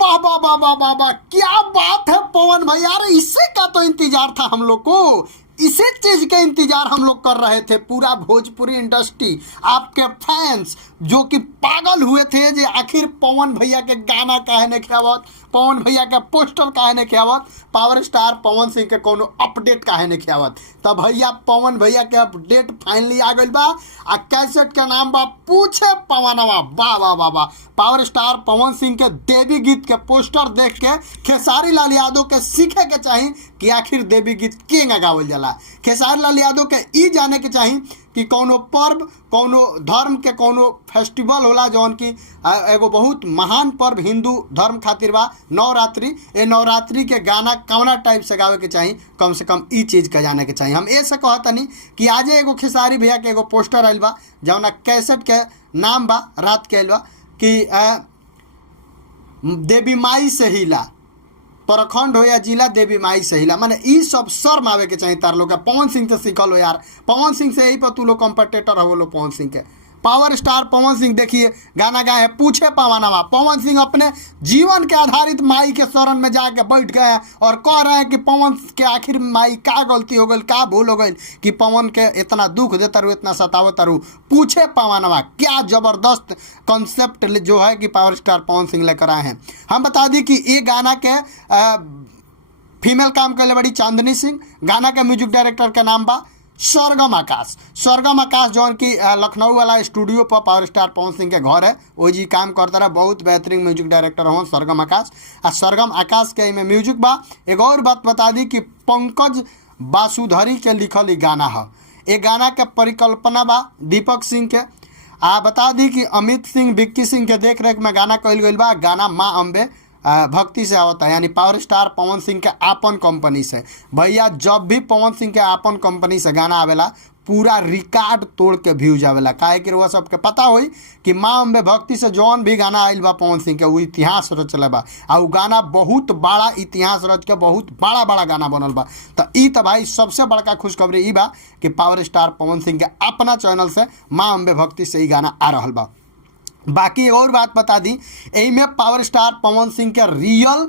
वाह वाह वाह वाह वाह वाह, क्या बात है पवन भाई यार, इससे का तो इंतजार था हम लोग को, इसी चीज का इंतजार हम लोग कर रहे थे। पूरा भोजपुरी इंडस्ट्री, आपके फैंस जो कि पागल हुए थे जे आखिर पवन भैया के गाना काहे ने खियावत, पवन भैया के पोस्टर काहे ने खियावत, पावर स्टार पवन सिंह के कोनो अपडेट काहे ने खियावत। तब भैया पवन भैया के अपडेट फाइनली आ गई बा। आ कैसेट के नाम बा पूछे पवनवा। वाह वाह वाह वाह, पावर स्टार पवन सिंह के देवी गीत के पोस्टर देख के खेसारी लाल यादव के सीखे के चाहिए कि आखिर देवी गीत के गावल जाला। खेसारी लाल यादव के ई जाने के चाहिए कि कौनो पर्व, कौनो धर्म के कौनो फेस्टिवल होला जौन की एगो बहुत महान पर्व हिंदू धर्म खातिर बा नवरात्रि। ए नवरात्रि के गाना कौना टाइप से गावे के चाहिए, कम से कम ई चीज़ के जाने के चाहिए। हम ऐसे कहतनी कि आजे एगो खेसारी भैया के एगो पोस्टर आइल बा जौना कैसेट के नाम बा रात के आइल बा कि देवी माई से हिला, प्रखंड हो या जिला देवी माई से हिला। माने ई सब शर्म आवे के चाहिए तार लोग। पवन सिंह से सीखल हो यार, पवन सिंह से यही पर तू लोग कॉम्पिटिटर हो लो पवन सिंह के। पावर स्टार पवन सिंह देखिए गाना गाए पूछे पवनवा। पवन सिंह अपने जीवन के आधारित माई के शरण में जाके बैठ गए और कह रहे हैं कि पवन के आखिर माई का गलती हो गई, का भूल हो गई कि पवन के इतना दुख देता रू, इतना सतावता रू। पूछे पवनवा, क्या जबरदस्त कॉन्सेप्ट जो है कि पावर स्टार पवन सिंह लेकर आए हैं। हम बता दी कि ये गाना के फीमेल काम करे बड़ी चांदनी सिंह। गाना के म्यूजिक डायरेक्टर के नाम बा सरगम आकाश। सरगम आकाश जौन की लखनऊ वाला स्टूडियो पर पावर स्टार पवन सिंह के घर है, वो जी काम करता रहा। बहुत बेहतरीन म्यूजिक डायरेक्टर हो सरगम आकाश। आ सरगम आकाश के में म्यूजिक बा। एक और बात बता दी कि पंकज बासुधरी के लिखल ही गाना है। ये गाना के परिकल्पना बा दीपक सिंह के। बता दी कि अमित सिंह विक्की सिंह के देख रेख में गाना कल गई बा। गाना माँ अम्बे भक्ति से आवता है, यानी पावर स्टार पवन सिंह के आपन कंपनी से। भैया जब भी पवन सिंह के आपन कंपनी से गाना आवेला पूरा रिकॉर्ड तोड़ के व्यूज आवेला। काहे कि रउआ सबके पता होई कि माँ अम्बे भक्ति से जौन भी गाना आइल बा पवन सिंह के वो इतिहास रचले बा। आ उ गाना बहुत बड़ा इतिहास रच के बहुत बड़ा बड़ा गाना बनल बा। तो ई तो भाई सबसे बड़का खुशखबरी ई बा कि पावर स्टार पवन सिंह के अपना चैनल से माँ अम्बे भक्ति से ई गाना आ रहल बा। बाकी एक और बात बता दी, यही में पावर स्टार पवन सिंह के रियल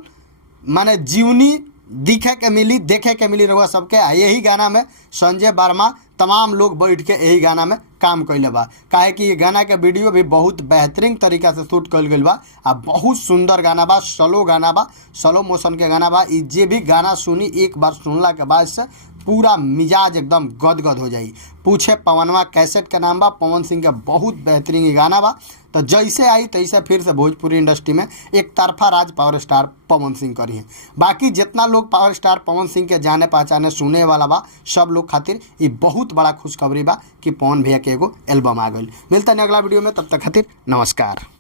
माने जीवनी दिखे के मिली, देखे के मिली रहुआ सबके। यही गाना में संजय वर्मा तमाम लोग बैठ के यही गाना में काम कैले बा। काहे कि ये गाना के वीडियो भी बहुत बेहतरीन तरीका से शूट कल गई बा। आ बहुत सुंदर गाना बा, स्लो गाना बा, स्लो मोशन के गाना बा। जे भी गाना सुनी एक बार सुनला के बाद से पूरा मिजाज एकदम गदगद हो जाई। पूछे पवनवा कैसेट के नाम बा। पवन सिंह के बहुत बेहतरीन ये गाना बा। तो जैसे आई तैसे फिर से भोजपुरी इंडस्ट्री में एक तरफा राज पावर स्टार पवन सिंह करी है। बाकी जितना लोग पावर स्टार पवन सिंह के जाने पहचाने सुने वाला बा सब लोग खातिर ये बहुत बड़ा खुशखबरी बा कि पवन भैया के एगो एल्बम आ गई। मिलता है अगला वीडियो में, तब तक खातिर नमस्कार।